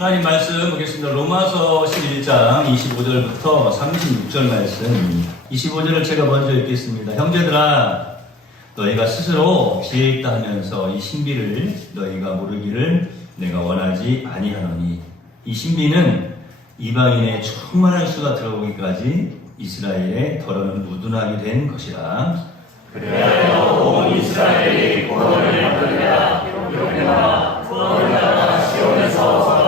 하나님 말씀 보겠습니다. 로마서 11장 25절부터 36절 말씀. 25절을 제가 먼저 읽겠습니다. 형제들아, 너희가 스스로 지혜 있다 하면서 이 신비를 너희가 모르기를 내가 원하지 아니하노니, 이 신비는 이방인의 충만한 수가 들어오기까지 이스라엘의 덜어는 무둔하게 된 것이라. 그래야 온 이스라엘이 구원을 받으리라. 이렇게나 구원을 받아 시온에서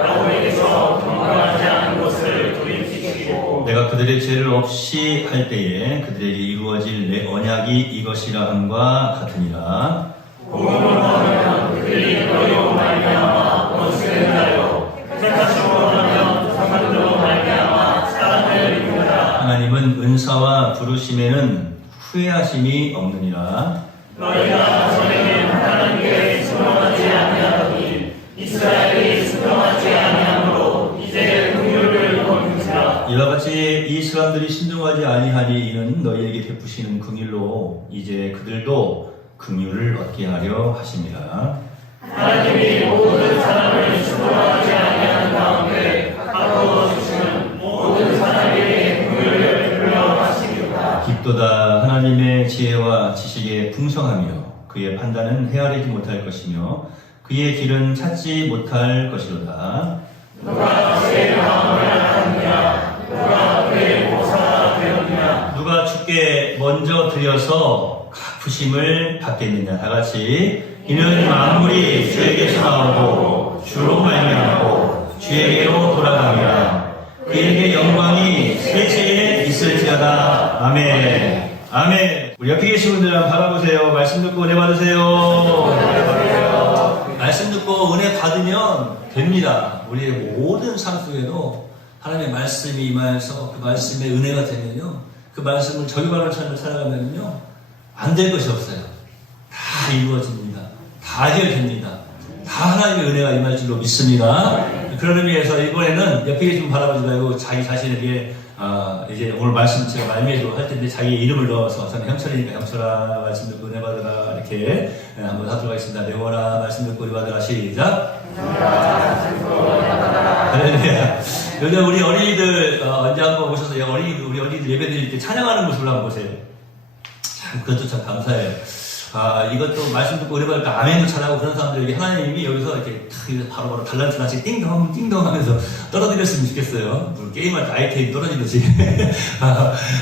야곱에게서 경건하지 않은 것을 돌이키시고, 내가 그들의 죄를 없이 할 때에 그들에게 이루어질 내 언약이 이것이라 함과 같으니라. 복음을 하면 그들이 너희로 말미암아 원수된다요. 택하심으로 하면 사람들로 말미암아 사랑을 입는다. 하나님은 은사와 부르심에는 후회하심이 없느니라. 너희가 전에는 하나님께 순종하지 아니하더니 이스라엘이 순종하지 아니하므로 이제 긍휼을 얻는지라. 이와 같이 이 사람들이 신중하지 아니하니 이는 너희에게 베푸시는 긍휼로 이제 그들도 긍휼을 얻게 하려 하심이라. 하나님이 모든 사람을 순종하지 아니하는 가운데 가까워 주시는 모든 사람에게 긍휼을 베풀려 하시리라. 깊도다 하나님의 지혜와 지식의 풍성하며 그의 판단은 헤아리지 못할 것이며 그의 길은 찾지 못할 것이로다. 누가 그의 마음을 알았느냐? 누가 그의 모사가 되었느냐? 누가 주께 먼저 드려서 갚으심을 받겠느냐. 다같이 이는 만물이 주에게서 나오고 주로 말미암고 주에게로 돌아가니라. 그에게 영광이 세세에 있을지어다. 아멘. 아멘. 우리 옆에 계신 분들 한번 바라보세요. 말씀 듣고 은혜 받으세요. 말씀 듣고 은혜 받으면 됩니다. 우리의 모든 삶 속에도 하나님의 말씀이 임하여서 그 말씀의 은혜가 되면요, 그 말씀을 적용하는 삶을 살아가면요, 안 될 것이 없어요. 다 이루어집니다. 다 해결됩니다. 다 하나님의 은혜가 임할 줄로 믿습니다. 그런 의미에서 이번에는 옆에 계신 분 바라보지 말고 자기 자신에게 이제 오늘 말씀 제가 말미에도 할 텐데 자기 이름을 넣어서, 저는 형철이니까 형철아 말씀 듣고 은혜 받으라 이렇게 한번 하도록 하겠습니다. 내원아 말씀 듣고 은혜 받으라. 시작. 할렐루야. 요즘 우리 어린이들 언제 한번 오셔서 우리 어린이들 예배 드릴 때 찬양하는 모습을 한번 보세요. 참 그것도 참 감사해요. 이것도 말씀 듣고 은혜 받을까 아멘도 잘하고 그런 사람들에게 하나님이 여기서 이렇게 바로바로 달란트 하나씩 띵동 띵동 하면서 떨어뜨렸으면 좋겠어요. 게임할 때 아이템 떨어지듯이.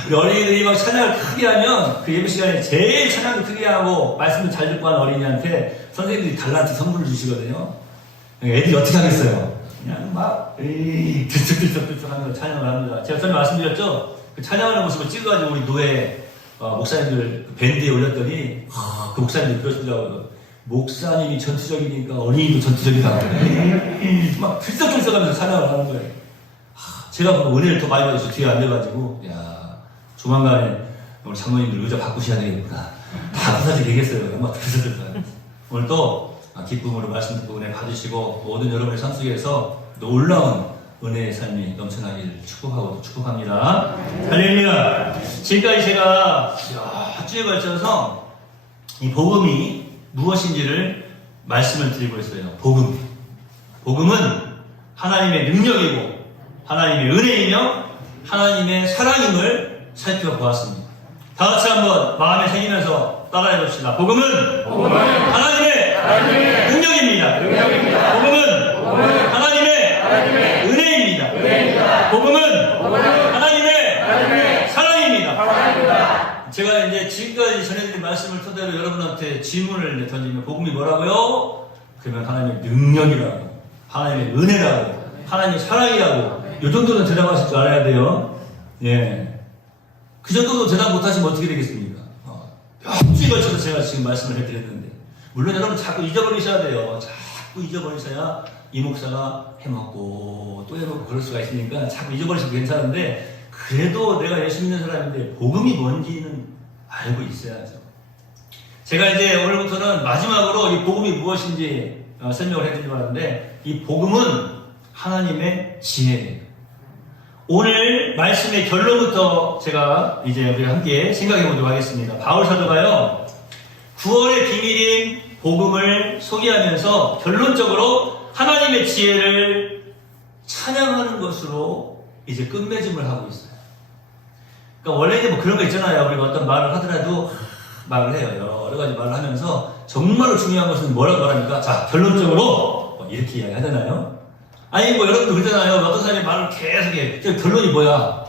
우리 어린이들이 막 찬양을 크게 하면 그 예배 시간에 제일 찬양도 크게 하고 말씀도 잘 듣고 하는 어린이한테 선생님들이 달란트 선물을 주시거든요. 애들이 어떻게 하겠어요? 그냥 막 들썩들썩 하면서 찬양을 합니다. 제가 전에 말씀드렸죠? 그 찬양하는 모습을 찍어가지고 우리 노예 목사님들 밴드에 올렸더니 그 목사님들이 그러시더라고요. 목사님이 전투적이니까 어린이도 전투적이다. 막 들썩들썩하면서 찬양을 하는 거예요. 제가 보면 은혜를 더 많이 받아서 뒤에 앉아가지고, 야, 조만간에 우리 장모님들 의자 바꾸셔야 되겠구나. 다 부사지 되겠어요. 막 들썩들썩하면서. 오늘 또 기쁨으로 말씀 듣고 은혜 받으시고 모든 여러분의 삶 속에서 놀라운 은혜의 삶이 넘쳐나기를 축복하고 축복합니다. 할렐루야. 지금까지 제가 몇 주에 걸쳐서 이 복음이 무엇인지를 말씀을 드리고 있어요. 복음은 하나님의 능력이고 하나님의 은혜이며 하나님의 사랑임을 살펴보았습니다. 다 같이 한번 마음에 새기면서 따라해 봅시다. 복음은 하나님의 능력입니다. 복음은 하나님의 은혜입니다. 복음은 하나님의 사랑입니다. 제가 이제 지금까지 전해드린 말씀을 토대로 여러분한테 질문을 던지면 복음이 뭐라고요? 그러면 하나님의 능력이라고, 하나님의 은혜라고, 하나님의 사랑이라고, 이 정도는 대답하실 줄 알아야 돼요. 예. 그 정도도 대답 못하시면 어떻게 되겠습니까? 몇 주에 걸쳐서 제가 지금 말씀을 해드렸는데, 물론 여러분 자꾸 잊어버리셔야 돼요. 자꾸 잊어버리셔야 이 목사가 해먹고 또 해먹고 그럴 수가 있으니까 자꾸 잊어버리셔도 괜찮은데, 그래도 내가 예수 믿는 사람인데 복음이 뭔지는 알고 있어야죠. 제가 이제 오늘부터는 마지막으로 이 복음이 무엇인지 설명을 해드리려고 하는데, 이 복음은 하나님의 지혜예요. 오늘 말씀의 결론부터 제가 이제 우리가 함께 생각해 보도록 하겠습니다. 바울 사도가요, 구원의 비밀인 복음을 소개하면서 결론적으로 하나님의 지혜를 찬양하는 것으로 이제 끝맺음을 하고 있어요. 그러니까 원래는 뭐 그런 거 있잖아요. 우리가 어떤 말을 하더라도 말을 해요. 여러 가지 말을 하면서 정말로 중요한 것은 뭐라고 말합니까? 자, 결론적으로 이렇게 이야기 하잖아요. 아니 뭐 여러분도 그러잖아요. 어떤 사람이 말을 계속해. 결론이 뭐야?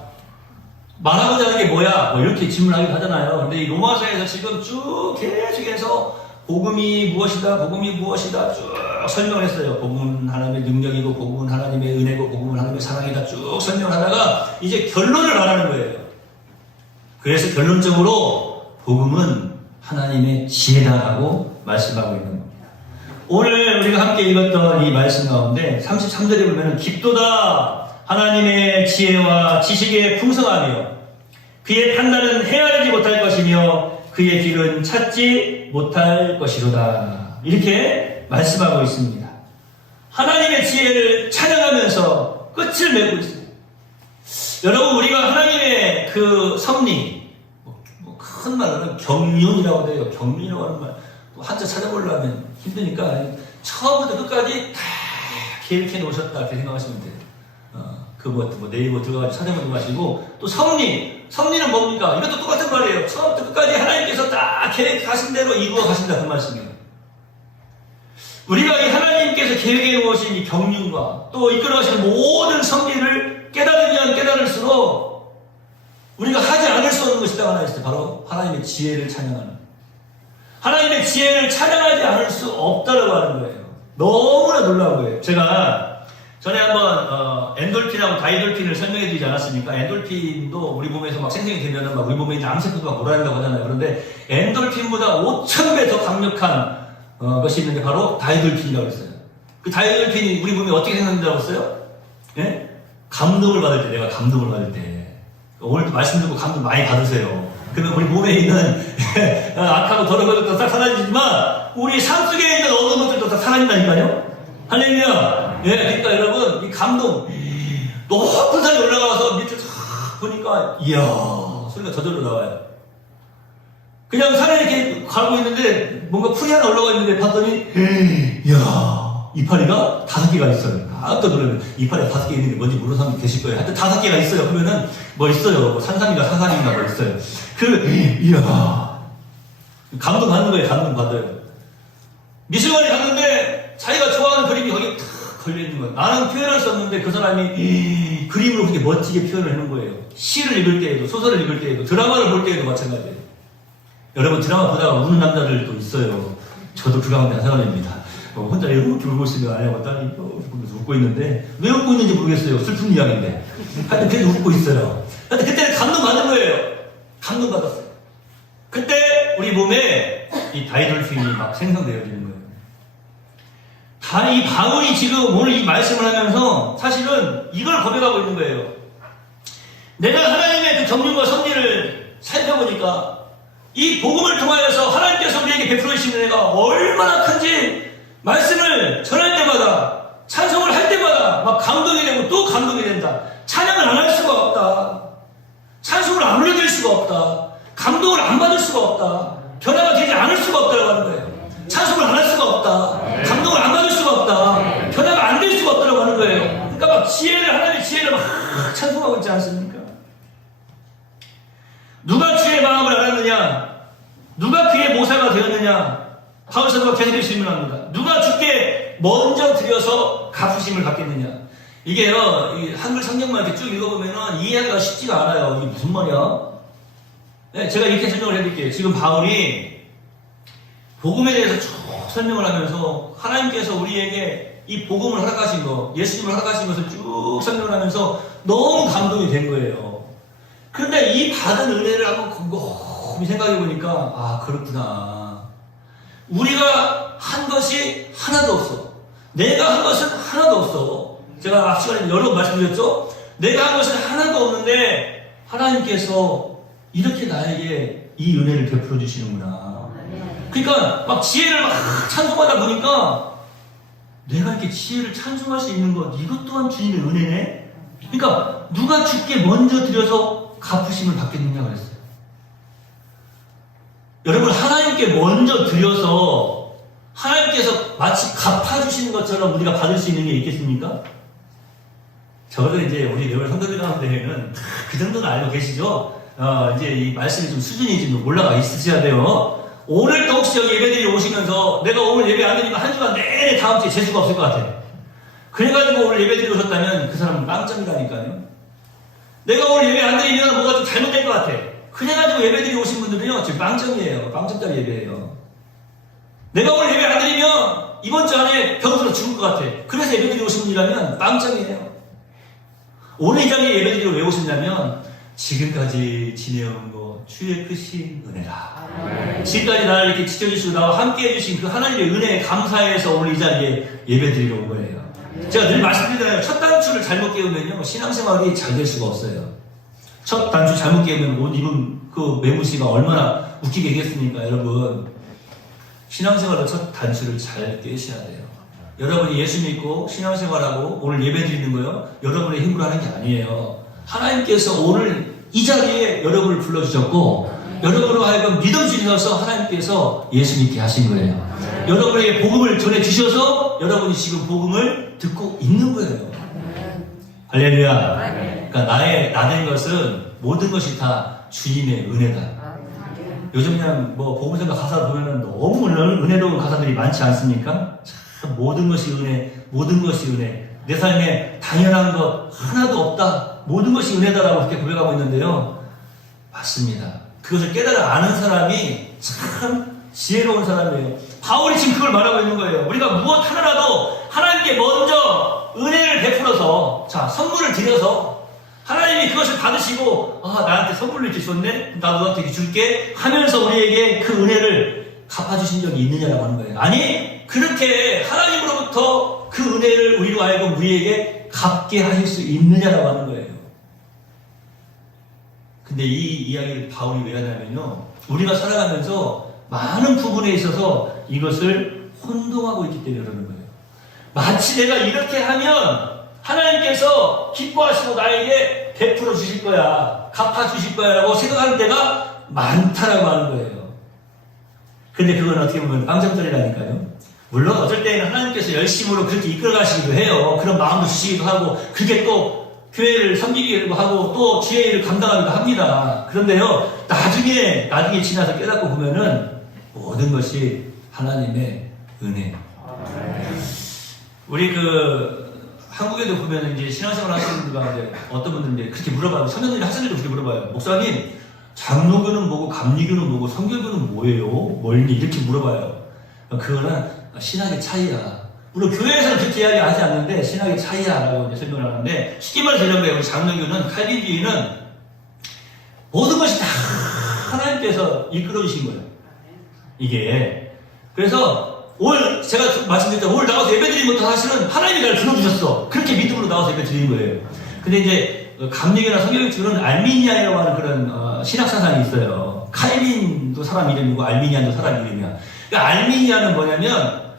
말하고자 하는 게 뭐야? 뭐 이렇게 질문하기도 하잖아요. 근데 이 로마서에서 지금 쭉 계속해서 복음이 무엇이다, 복음이 무엇이다 쭉 설명을 했어요. 복음은 하나님의 능력이고, 복음은 하나님의 은혜고, 복음은 하나님의 사랑이다 쭉 설명을 하다가 이제 결론을 말하는 거예요. 그래서 결론적으로 복음은 하나님의 지혜다라고 말씀하고 있는 겁니다. 오늘 우리가 함께 읽었던 이 말씀 가운데 33절에 보면 깊도다 하나님의 지혜와 지식의 풍성하며 그의 판단은 헤아리지 못할 것이며 그의 길은 찾지 못할 것이로다. 이렇게 말씀하고 있습니다. 하나님의 지혜를 찬양하면서 끝을 맺고 있습니다. 여러분, 우리가 하나님의 그 섭리, 큰 말로는 경륜이라고 해요. 경륜이라고 하는 말, 한자 찾아보려면 힘드니까 처음부터 끝까지 다 계획해 놓으셨다 이렇게 생각하시면 돼요. 뭐 네이버 들어가서 찾아보지 마시고, 또 섭리는 뭡니까? 이것도 똑같은 말이에요. 처음부터 끝까지 하나님께서 다 계획하신 대로 이루어 가신다 그 말씀이에요. 우리가 이 하나님께서 계획해 놓으신 이 경륜과 또 이끌어 가시는 모든 섭리를 깨달으면 깨달을수록 우리가 하지 않을 수 없는 것이 딱 하나 있어요. 바로 하나님의 지혜를 찬양하는. 하나님의 지혜를 찬양하지 않을 수 없다라고 하는 거예요. 너무나 놀라운 거예요. 제가 전에 한번 엔돌핀하고 다이돌핀을 설명해 드리지 않았습니까? 엔돌핀도 우리 몸에서 막 생성이 되면은 막 우리 몸에 있는 암세포도 막 몰아낸다고 하잖아요. 그런데 엔돌핀보다 5,000배 더 강력한 것이 있는데 바로 다이돌핀이라고 했어요. 그 다이돌핀이 우리 몸에 어떻게 생성된다고 했어요? 예? 감동을 받을 때, 내가 감동을 받을 때. 오늘도 말씀 듣고 감동 많이 받으세요. 그러면 우리 몸에 있는 악하고 더러운 것들도 다 사라지지만 우리 삶 속에 있는 어두운 것들도 다 사라진다니까요. 할렐루야. 예, 그러니까 여러분 이 감동 높은 산에 올라가서 밑을 싹 보니까 이야 소리가 저절로 나와요. 그냥 산에 이렇게 가고 있는데 뭔가 풀이 하나 올라가 있는데 봤더니 이야 이파리가 5개가 있어요. 깜짝 놀라면 이파리가 5개 있는 게 뭔지 모르는 사람이 계실 거예요. 하여튼 5개가 있어요. 그러면은 뭐 있어요. 뭐 산삼인가 사삼인가 뭐 있어요. 이야 감동 받는 거예요. 감동 받아요. 미술관에 갔는데 자기가 좋아하는 그림이 거기 탁 걸려있는 거예요. 나는 표현할 수 없는데 그 사람이 그림으로 그렇게 멋지게 표현을 해놓은 거예요. 시를 읽을 때에도, 소설을 읽을 때에도, 드라마를 볼 때에도 마찬가지예요. 여러분 드라마 보다가 우는 남자들도 있어요. 저도 그 가운데 한 사람입니다. 혼자 이렇게 울고 있으면 아내가 딸이 웃고 있는데 왜 웃고 있는지 모르겠어요. 슬픈 이야기인데 하여튼 계속 웃고 있어요. 하여튼 그때는 감동받은 거예요. 감동받았어요. 그때 우리 몸에 이 다이돌핀이 막 생성되어지는 거예요. 이 바울이 지금 오늘 이 말씀을 하면서 사실은 이걸 고백하고 있는 거예요. 내가 하나님의 그 경륜과 섭리를 살펴보니까 이 복음을 통하여서 하나님께서 우리에게 베풀어 주신 은혜가 얼마나 큰지 말씀을 전할 때마다 찬송을 할 때마다 막 감동이 되고 또 감동이 된다. 찬양을 안 할 수가 없다. 찬송을 안 올려드릴 수가 없다. 감동을 안 받을 수가 없다. 변화가 되지 않을 수가 없다고 하는 거예요. 찬송을 안 할 수가 없다. 감동을 안 받을 수가 없다. 변화가 안 될 수가 없다고 하는 거예요. 그러니까 막 하나님의 지혜를 막 찬송하고 있지 않습니까? 누가 주의 마음을 알았느냐? 누가 그의 모사가 되었느냐? 바울 사도가 계속 질문합니다. 누가 주께 먼저 드려서 갚으심을 받겠느냐? 이게요, 이 한글 성경만 이렇게 쭉 읽어보면은 이해하기가 쉽지가 않아요. 이게 무슨 말이야? 네, 제가 이렇게 설명을 해드릴게요. 지금 바울이 복음에 대해서 쭉 설명을 하면서 하나님께서 우리에게 이 복음을 허락하신 거, 예수님을 허락하신 것을 쭉 설명을 하면서 너무 감동이 된 거예요. 그런데 이 받은 은혜를 한번 곰곰이 생각해 보니까 아 그렇구나. 우리가 한 것이 하나도 없어. 내가 한 것은 하나도 없어. 제가 앞 시간에 여러 번 말씀드렸죠. 내가 한 것은 하나도 없는데 하나님께서 이렇게 나에게 이 은혜를 베풀어 주시는구나. 그러니까 막 지혜를 막 찬송하다 보니까 내가 이렇게 지혜를 찬송할 수 있는 것 이것 또한 주님의 은혜네. 그러니까 누가 주께 먼저 드려서 갚으심을 받겠느냐 그랬어요. 여러분 하나님께 먼저 드려서 하나님께서 마치 갚아주시는 것처럼 우리가 받을 수 있는 게 있겠습니까? 적어도 이제 우리 여러 성도들 가운데에는 그 정도는 알고 계시죠? 이제 이 말씀이 좀 수준이 좀 올라가 있으셔야 돼요. 오늘도 혹시 여기 예배드리러 오시면서 내가 오늘 예배 안 드리면 한 주간 내내 다음 주에 재수가 없을 것 같아. 그래가지고 오늘 예배드리러 오셨다면 그 사람은 빵점이라니까요. 내가 오늘 예배 안 드리면 뭐가 좀 잘못된 것 같아. 그래가지고 예배드리러 오신 분들은요, 지금 빵점이에요. 빵점짜리 예배예요. 내가 오늘 예배 안 드리면 이번 주 안에 병들어 죽을 것 같아. 그래서 예배드리러 오신 분이라면 빵점이에요. 오늘 이 자리에 예배드리러 왜 오셨냐면 지금까지 지내온 거 주의 크신 은혜라. 지금까지 나를 이렇게 지켜주시고 나와 함께 해주신 그 하나님의 은혜에 감사해서 오늘 이 자리에 예배드리러 온 거예요. 제가 늘 말씀드리잖아요. 첫 단추를 잘못 깨우면요 신앙생활이 잘 될 수가 없어요. 첫 단추 잘못 깨우면 옷 입은 그 매무씨가 얼마나 웃기게 하겠습니까? 여러분, 신앙생활의 첫 단추를 잘 깨셔야 돼요. 여러분이 예수 믿고 신앙생활하고 오늘 예배 드리는 거요, 여러분의 힘으로 하는 게 아니에요. 하나님께서 오늘 이 자리에 여러분을 불러주셨고, 여러분으로 하여금 믿음 주셔서 하나님께서 예수 믿게 하신 거예요. 여러분에게 복음을 전해주셔서 여러분이 지금 복음을 듣고 있는 거예요. 할렐루야. 그러니까 나된 것은 모든 것이 다 주님의 은혜다. 요즘 그냥 뭐 복음성가 가사 보면은 너무 은혜로운 가사들이 많지 않습니까? 참 모든 것이 은혜, 모든 것이 은혜. 내 삶에 당연한 것 하나도 없다. 모든 것이 은혜다라고 그렇게 고백하고 있는데요. 맞습니다. 그것을 깨달아 아는 사람이 참 지혜로운 사람이에요. 바울이 지금 그걸 말하고 있는 거예요. 우리가 무엇 하나라도 하나님께 먼저 은혜를 베풀어서, 자, 선물을 드려서 하나님이 그것을 받으시고, 나한테 선물을 이렇게 줬네? 나도 너한테 이렇게 줄게 하면서 우리에게 그 은혜를 갚아주신 적이 있느냐라고 하는 거예요. 아니, 그렇게 하나님으로부터 그 은혜를 우리로 하여금 우리에게 갚게 하실 수 있느냐라고 하는 거예요. 근데 이 이야기를 바울이 왜 하냐면요, 우리가 살아가면서 많은 부분에 있어서 이것을 혼동하고 있기 때문에 그러는 거예요. 마치 내가 이렇게 하면 하나님께서 기뻐하시고 나에게 베풀어 주실 거야, 갚아 주실 거야 라고 생각하는 데가 많다라고 하는 거예요. 근데 그건 어떻게 보면 빵점짜리라니까요. 물론 어쩔 때는 하나님께서 열심으로 그렇게 이끌어 가시기도 해요. 그런 마음도 주시기도 하고, 그게 또 교회를 섬기기도 하고 또 지혜의 일을 감당하기도 합니다. 그런데요, 나중에 지나서 깨닫고 보면은 모든 것이 하나님의 은혜. 우리 한국에도 보면 이제 신앙생활 하시는 분들 가운데 어떤 분들 이제 그렇게 물어봐요. 청년들이 학생들도 그렇게 물어봐요. 목사님, 장로교는 뭐고 감리교는 뭐고 성결교는 뭐예요? 뭘니? 이렇게 물어봐요. 그거는 신학의 차이야. 물론 교회에서는 그렇게 이야기하지 않는데 신학의 차이야라고 이제 설명을 하는데, 쉽게 말해서 이런 거예요. 우리 장로교는, 칼빈주의는 모든 것이 다 하나님께서 이끌어 주신 거예요. 이게 그래서 오늘 제가 말씀드렸죠. 오늘 나와서 예배 드리는 것도 사실은 하나님이 나를 불러주셨어. 그렇게 믿음으로 나와서 예배 드리는 거예요. 근데 이제 감리교나 성결교 쪽은 알미니아라고 하는 그런 신학사상이 있어요. 칼빈도 사람 이름이고 알미니안도 사람 이름이야. 그러니까 알미니아는 뭐냐면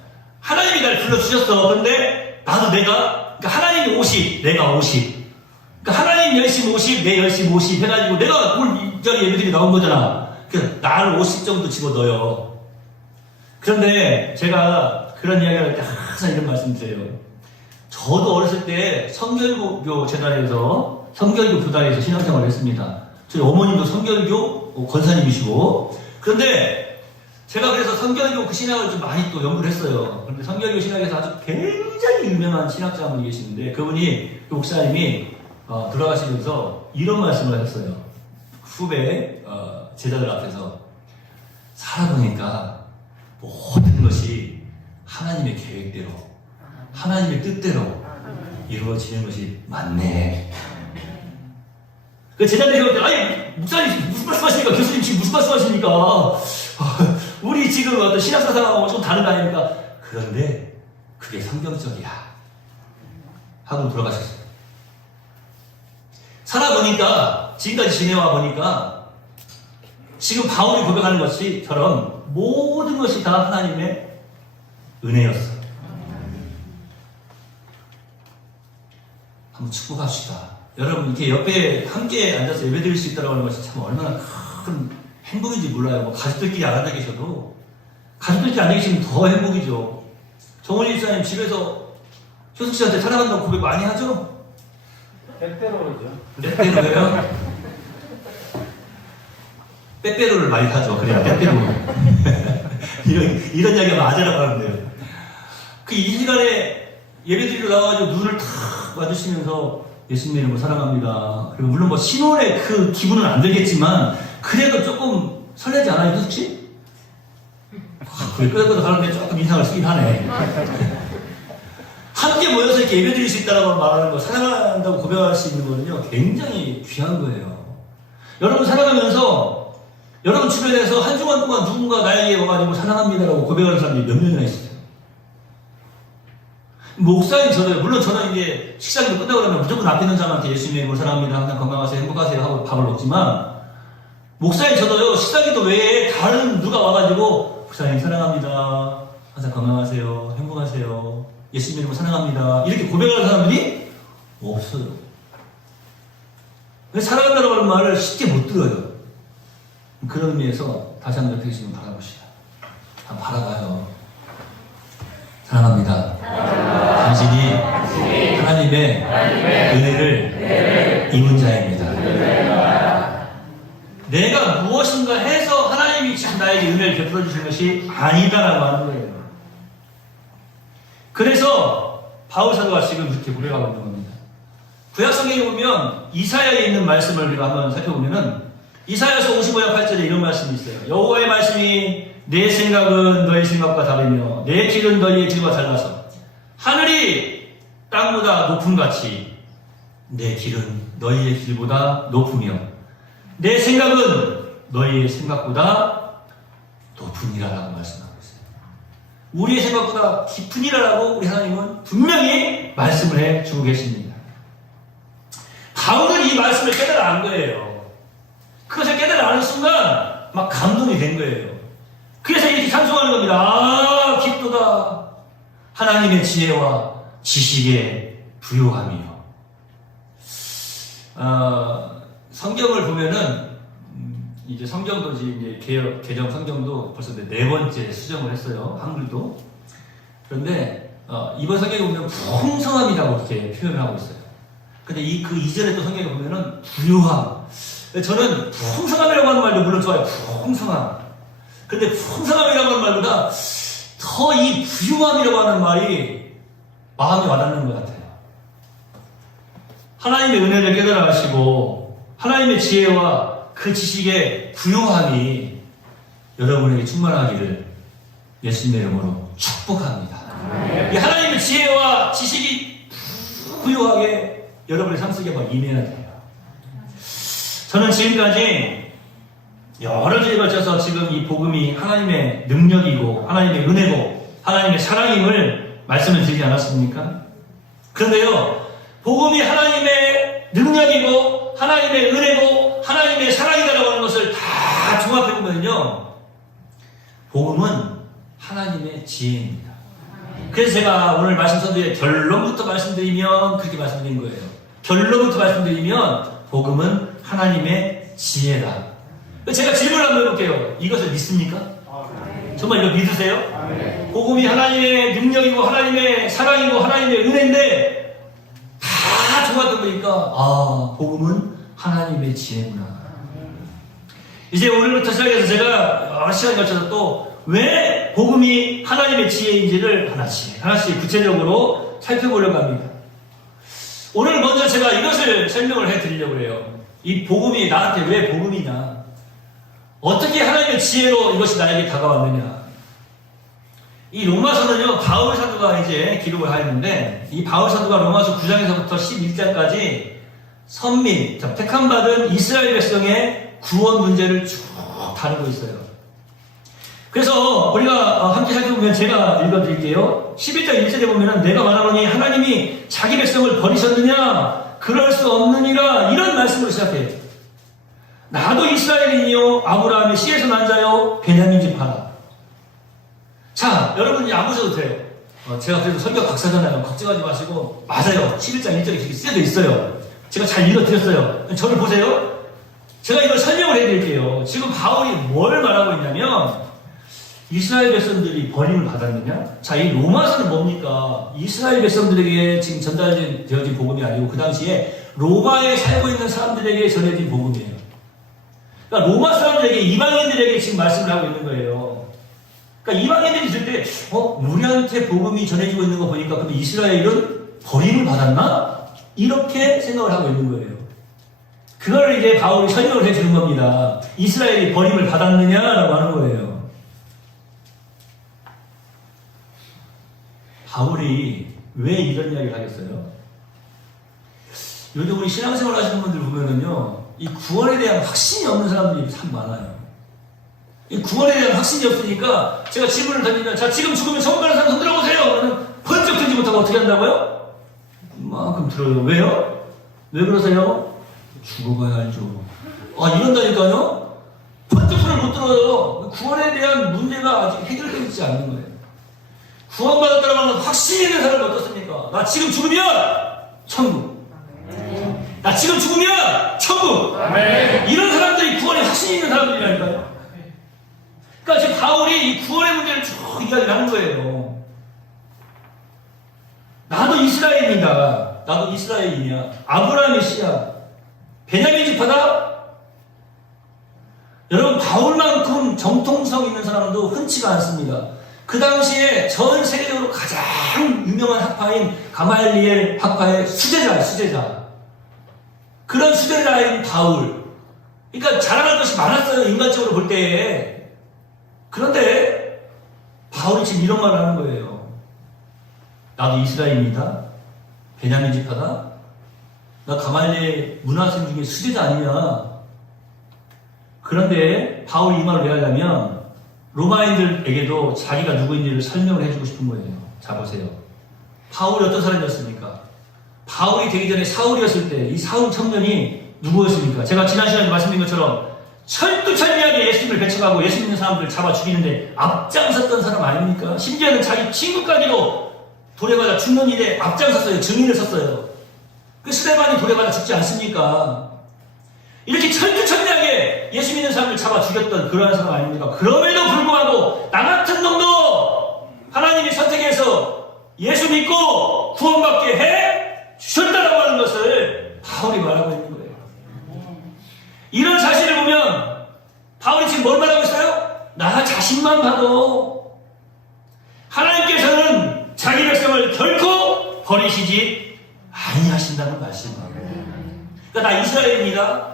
하나님이 나를 불러주셨어. 그런데 나도 그러니까 하나님이 50, 내가 50. 그러니까 하나님 열심 50, 내 열심 50 해가지고 내가 오늘 이 자리에 예배드리 나온 거잖아. 그래서 나를 50 정도 집어넣어요. 그런데 제가 그런 이야기를 할 때 항상 이런 말씀 드려요. 저도 어렸을 때 성결교 재단에서, 성결교 교단에서 신앙생활을 했습니다. 저희 어머님도 성결교 권사님이시고. 그런데 제가 그래서 성결교 그 신학을 좀 많이 또 연구를 했어요. 그런데 성결교 신학에서 아주 굉장히 유명한 신학자 한 분이 계시는데, 그분이, 그 목사님이 돌아가시면서 이런 말씀을 하셨어요. 후배 제자들 앞에서 살아보니까 모든 것이 하나님의 계획대로, 하나님의 뜻대로 이루어지는 것이 맞네. 그 제자들이 그럴 때, 아니, 목사님 무슨 말씀하십니까? 교수님 지금 무슨 말씀하십니까? 우리 지금 어떤 신학사상하고 좀 다른 거 아닙니까? 그런데 그게 성경적이야 하고 돌아가셨어요. 살아보니까, 지금까지 지내와 보니까 지금 바울이 고백하는 것처럼 모든 것이 다 하나님의 은혜였어. 한번 축복합시다. 여러분, 이렇게 옆에 함께 앉아서 예배 드릴 수 있다는 것이 참 얼마나 큰 행복인지 몰라요. 뭐 가족들끼리 안 앉아 계셔도 가족들끼리 안 계시면 더 행복이죠. 정원희 집사님 집에서 효숙 씨한테 사랑한다고 고백 많이 하죠? 때때로 그러죠. 빼빼로예요? 빼빼로를 많이 하죠. 그래야 빼빼로. 이런 이야기가 맞으라고 하는데요. 그 이 시간에 예배드리러 나와가지고 눈을 탁 마주치면서 예수님 이름으로 사랑합니다. 그리고 물론 뭐 신혼의 그 기분은 안 들겠지만 그래도 조금 설레지 않아요, 효숙 씨? 그래, 끄덕끄덕 하는데 조금 인상을 쓰긴 하네. 함께 모여서 이렇게 예배 드릴 수 있다고 말하는 거, 사랑한다고 고백할 수 있는 거는요, 굉장히 귀한 거예요. 여러분 살아가면서, 여러분 주변에서 한 주간 동안 누군가 나에게 와가지고 사랑합니다라고 고백하는 사람들이 몇 명이나 있어요. 목사님 저도요, 물론 저는 이제 식사기도 끝나고 그러면 무조건 앞에 있는 사람한테 예수님의 이름으로 사랑합니다, 항상 건강하세요, 행복하세요 하고 밥을 먹지만, 목사님 저도요, 식사기도 외에 다른 누가 와가지고, 목사님 사랑합니다, 항상 건강하세요, 행복하세요, 예수님 이름으로 사랑합니다. 이렇게 고백하는 사람들이 없어요. 사랑한다고 하는 말을 쉽게 못 들어요. 그런 의미에서 다시 한번 옆에 계시면 바라봅시다. 한번 바라봐요. 사랑합니다. 당신이 하나님의 은혜를 입은 자입니다. 내가 무엇인가 해서 하나님이 지금 나에게 은혜를 베풀어 주신 것이 아니다라고 하는 거예요. 그래서 바울 사도가 지금 그렇게 고백하고 있는 겁니다. 구약 성경에 보면 이사야에 있는 말씀을 우리가 한번 살펴보면은 이사야서 55장 8절에 이런 말씀이 있어요. 여호와의 말씀이 내 생각은 너희 생각과 다르며 내 길은 너희의 길과 달라서 하늘이 땅보다 높음같이 내 길은 너희의 길보다 높으며 내 생각은 너희의 생각보다 높으니라라고 말씀하고 있어요. 우리의 생각보다 깊으니라라고 우리 하나님은 분명히 말씀을 해주고 계십니다. 바울은 이 말씀을 깨달아 안 거예요. 그것을 깨달아 아는 순간 막 감동이 된 거예요. 그래서 이렇게 찬송하는 겁니다. 아, 깊도다. 하나님의 지혜와 지식의 부요함이요. 성경을 보면은 이제 성경도 이제 개정 성경도 벌써 네 번째 수정을 했어요. 한글도. 그런데 이번 성경에 보면 풍성함이라고 이렇게 표현을 하고 있어요. 근데 그 이전에 또 성경에 보면은 부요함. 저는 풍성함이라고 하는 말도 물론 좋아요. 풍성함. 근데 풍성함이라고 하는 말보다 더 이 부요함이라고 하는 말이 마음에 와닿는 것 같아요. 하나님의 은혜를 깨달아 가시고 하나님의 지혜와 그 지식의 부요함이 여러분에게 충만하기를 예수님의 이름으로 축복합니다. 이 하나님의 지혜와 지식이 부요하게 여러분의 삶 속에 막 임해야 돼요. 저는 지금까지 여러 주에 걸쳐서 지금 이 복음이 하나님의 능력이고 하나님의 은혜고 하나님의 사랑임을 말씀을 드리지 않았습니까? 그런데요, 복음이 하나님의 능력이고 하나님의 은혜고 하나님의 사랑이다라고 하는 것을 다 종합해보면요, 복음은 하나님의 지혜입니다. 그래서 제가 오늘 말씀 선두에 결론부터 말씀드리면 그렇게 말씀드린 거예요. 결론부터 말씀드리면 복음은 하나님의 지혜다. 제가 질문을 한번 해볼게요. 이것을 믿습니까? 정말 이거 믿으세요? 복음이 하나님의 능력이고 하나님의 사랑이고 하나님의 은혜인데 다 종합해보니까 아, 복음은 하나님의 지혜구나. 이제 오늘부터 시작해서 제가 여러 시간에 걸쳐서 또 왜 복음이 하나님의 지혜인지를 하나씩 구체적으로 살펴보려고 합니다. 오늘 먼저 제가 이것을 설명을 해드리려고 해요. 이 복음이 나한테 왜 복음이냐, 어떻게 하나님의 지혜로 이것이 나에게 다가왔느냐. 이 로마서는요, 바울 사도가 이제 기록을 하였는데, 이 바울 사도가 로마서 9장에서부터 11장까지 선민, 택함받은 이스라엘 백성의 구원 문제를 쭉 다루고 있어요. 그래서 우리가 함께 살펴보면 제가 읽어드릴게요. 11장 1절에 보면은 내가 말하노니 하나님이 자기 백성을 버리셨느냐? 그럴 수 없느니라. 이런 말씀으로 시작해요. 나도 이스라엘인이요 아브라함의 씨에서 난 자요 베냐민 지파라. 자, 여러분이 안 보셔도 돼요. 제가 그래도 성경 박사잖아요. 걱정하지 마시고. 맞아요. 11장 1절에 이렇게 쓰여져 있어요. 제가 잘 읽어드렸어요. 저를 보세요. 제가 이걸 설명을 해드릴게요. 지금 바울이 뭘 말하고 있냐면 이스라엘 백성들이 버림을 받았느냐? 자, 이 로마서는 뭡니까? 이스라엘 백성들에게 지금 전달되어진 복음이 아니고 그 당시에 로마에 살고 있는 사람들에게 전해진 복음이에요. 그러니까 로마 사람들에게, 이방인들에게 지금 말씀을 하고 있는 거예요. 그러니까 이방인들이 있을 때, 우리한테 복음이 전해지고 있는 거 보니까 그럼 이스라엘은 버림을 받았나? 이렇게 생각을 하고 있는 거예요. 그걸 이제 바울이 설명을 해주는 겁니다. 이스라엘이 버림을 받았느냐라고 하는 거예요. 바울이 왜 이런 이야기를 하겠어요? 요즘 우리 신앙생활 하시는 분들 보면은요, 이 구원에 대한 확신이 없는 사람들이 참 많아요. 이 구원에 대한 확신이 없으니까 제가 질문을 던지면, 자, 지금 죽으면 천국 가는 사람 손 들어보세요! 그러면 번쩍 들지 못하고 어떻게 한다고요? 그만큼 들어요. 왜요? 왜 그러세요? 죽어봐야 알죠. 이런다니까요? 번쩍 손을 못 들어요. 구원에 대한 문제가 아직 해결되어 있지 않는 거예요. 구원받았다고 하는 확신이 있는 사람은 어떻습니까? 나 지금 죽으면 천국. 나 지금 죽으면 천국. 이런 사람들이 구원에 확신이 있는 사람들이라니까요. 그러니까 지금 바울이 이 구원의 문제를 쭉 이야기를 하는 거예요. 나도 이스라엘이다. 나도 이스라엘이냐. 아브라함의 씨야. 베냐민 지파다. 여러분, 바울만큼 정통성 있는 사람도 흔치가 않습니다. 그 당시에 전 세계적으로 가장 유명한 학파인 가말리엘 학파의 수제자. 그런 수제자인 바울. 그러니까 자랑할 것이 많았어요, 인간적으로 볼 때에. 그런데 바울이 지금 이런 말을 하는 거예요. 나도 이스라엘입니다. 베냐민 지파다. 나 가말리엘 문화생 중에 수제자 아니냐. 그런데 바울이 이 말을 왜 하냐면 로마인들에게도 자기가 누구인지를 설명을 해주고 싶은 거예요. 자, 보세요. 바울이 어떤 사람이었습니까? 바울이 되기 전에 사울이었을 때 이 사울 청년이 누구였습니까? 제가 지난 시간에 말씀드린 것처럼 철두철미하게 예수님을 배척하고 예수 믿는 사람들을 잡아 죽이는데 앞장섰던 사람 아닙니까? 심지어는 자기 친구까지도 돌에 맞아 죽는 일에 앞장섰어요. 증인을 섰어요. 그 스데반이 돌에 맞아 죽지 않습니까? 이렇게 철두철미하게 예수 믿는 사람을 잡아 죽였던 그러한 사람 아닙니까? 그럼에도 불구하고 나 같은 놈도 하나님이 선택해서 예수 믿고 구원받게 해 주셨다라고 하는 것을 바울이 말하고 있는 거예요. 이런 사실을 보면 바울이 지금 뭘 말하고 있어요? 나 자신만 봐도 하나님께서는 자기 백성을 결코 버리시지 아니하신다는 말씀이에요. 그러니까 나 이스라엘입니다.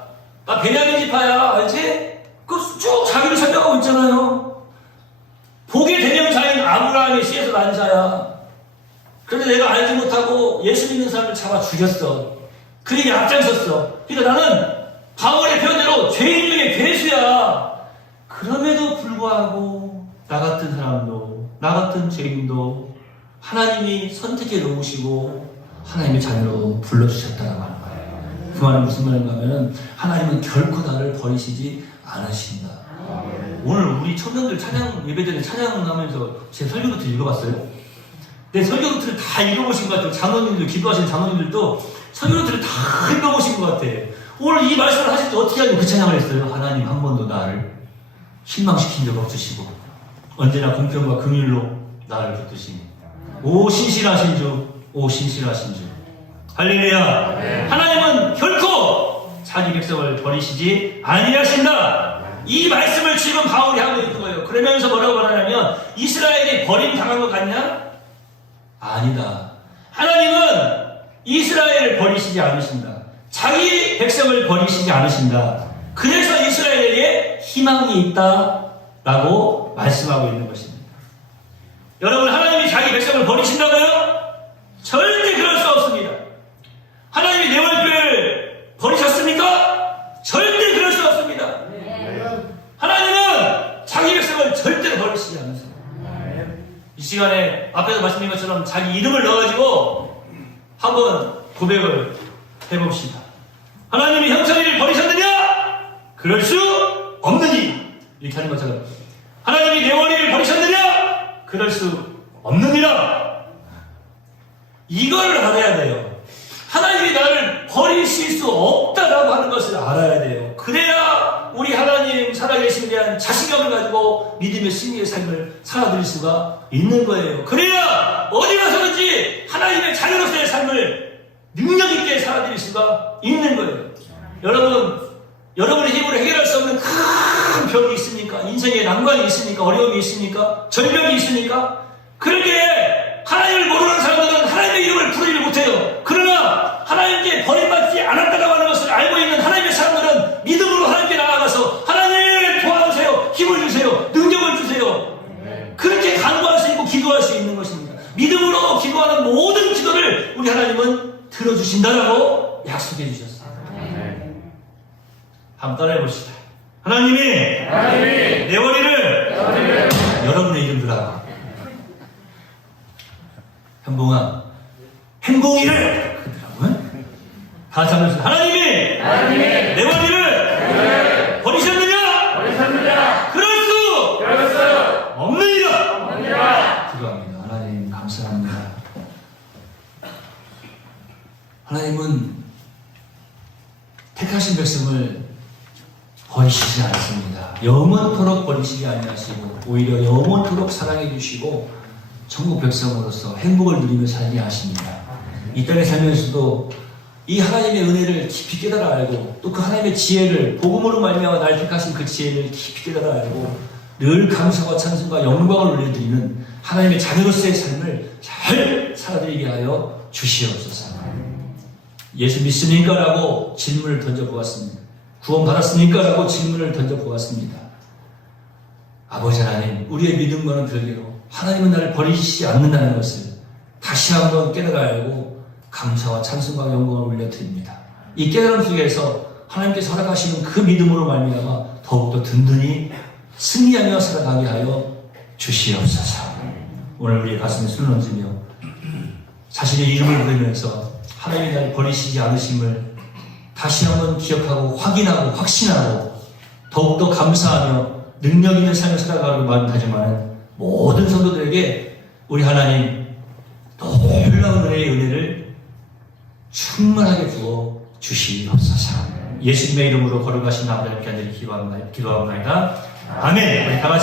나 베냐민 지파야, 알지? 그 쭉 자기를 설명하고 있잖아요. 복의 대명사인 아브라함의 씨에서 난 자야. 그런데 내가 알지 못하고 예수 믿는 사람을 잡아 죽였어. 그에게 앞장섰어. 그러니까 나는 바울의 표현대로 죄인 중에 괴수야. 그럼에도 불구하고 나 같은 사람도, 나 같은 죄인도 하나님이 선택해 놓으시고 하나님의 자녀로 불러주셨다고 하는 거예요. 그 말은 무슨 말인가 하면 하나님은 결코 나를 버리시지 않으신다. 오늘 우리 청년들 찬양 예배 전에 찬양하면서 제 설교 노트 읽어봤어요? 내 설교 노트를 다 읽어보신 것 같아요. 장로님들, 기도하시는 장로님들도 설교 노트를 다 읽어보신 것 같아요. 오늘 이 말씀을 하실 때 어떻게 하면 그 찬양을 했어요? 하나님 한 번도 나를 실망시킨 적 없으시고 언제나 공평과 긍휼로 나를 붙드시니 오 신실하신 주, 오 신실하신 주. 할렐루야. 네. 하나님은 결코 자기 백성을 버리시지 아니하신다. 이 말씀을 지금 바울이 하고 있는 거예요. 그러면서 뭐라고 말하냐면 이스라엘이 버림당한 것 같냐? 아니다. 하나님은 이스라엘을 버리시지 않으신다. 자기 백성을 버리시지 않으신다. 그래서 이스라엘에게 희망이 있다라고 말씀하고 있는 것입니다. 여러분, 하나님이 자기 백성을 버리신다고요? 절대 그럴 수 없습니다. 하나님이 내월교회를 버리셨습니까? 절대 그럴 수 없습니다. 하나님은 자기 백성을 절대로 버리시지 않으세요. 이 시간에 앞에서 말씀드린 것처럼 자기 이름을 넣어가지고 한번 고백을 해봅시다. 하나님이 형철이를 버리셨느냐? 그럴 수 없느니. 이렇게 하는 것처럼 하나님이 내월이를 버리셨느냐? 그럴 수 없느니라. 이걸 알아야 돼요. 하나님이 나를 버리실 수 없다라고 하는 것을 알아야 돼요. 그래야 우리 하나님 살아 살아가게 되심에 대한 자신감을 가지고 믿음의 승리의 삶을 살아드릴 수가 있는 거예요. 그래야 어디 가서든지 하나님의 자녀로서의 삶을 능력 있게 살아드릴 수가 있는 거예요. 여러분의 힘으로 해결할 수 없는 큰 벽이 있습니까? 인생에 난관이 있습니까? 어려움이 있습니까? 절벽이 있습니까? 그런데 하나님을 모르는 사람들은 하나님의 이름을 부르지 못해요. 그러나 하나님께 버림받지 않았다고 하는 것을 알고 있는 하나님의 사람들은 믿음으로 하나님께 나아가서 하나님 도와주세요. 힘을 주세요. 능력을 주세요. 그렇게 간구할 수 있고 기도할 수 있는 것입니다. 믿음으로 기도하는 모든 기도를 우리 하나님은 들어주신다라고 약속해 주셨어요. 한번 따라해 봅시다. 하나님이 내 원리를 여러분의 이름으로 하고 현봉아 행복이를 그러더라고요. 다 같이 한번 하나님이 내 원리를 버리셨느냐? 그럴 수 없느니라. 기도합니다. 하나님 감사합니다. 하나님은 택하신 백성을 버리시지 않습니다. 영원토록 버리시지 아니하시고 오히려 영원토록 사랑해 주시고 천국 백성으로서 행복을 누리며 살게 하십니다. 이 땅에 살면서도 이 하나님의 은혜를 깊이 깨달아 알고 또 그 하나님의 지혜를 복음으로 말미암아 날 택하신 그 지혜를 깊이 깨달아 알고 늘 감사와 찬송과 영광을 올려드리는 하나님의 자녀로서의 삶을 잘 살아드리게 하여 주시옵소서. 예수 믿습니까? 라고 질문을 던져보았습니다. 구원 받았습니까? 라고 질문을 던져보았습니다. 아버지 하나님, 우리의 믿음과는 별개로 하나님은 나를 버리시지 않는다는 것을 다시 한번 깨달아 알고 감사와 찬송과 영광을 올려드립니다. 이 깨달음 속에서 하나님께서 허락하시는 그 믿음으로 말미암아 더욱더 든든히 승리하며 살아가게 하여 주시옵소서. 오늘 우리의 가슴에 손을 얹으며 자신의 이름을 부르면서 하나님이 나를 버리시지 않으심을 다시 한번 기억하고 확인하고 확신하고 더욱더 감사하며 능력 있는 삶을 살아가기를 마음하지만 모든 성도들에게 우리 하나님 놀라운 은혜를 충만하게 주어 주시옵소서. 예수님의 이름으로 걸어가신 아버지 하나님께 기도합니다. 아멘. 우리 다 같이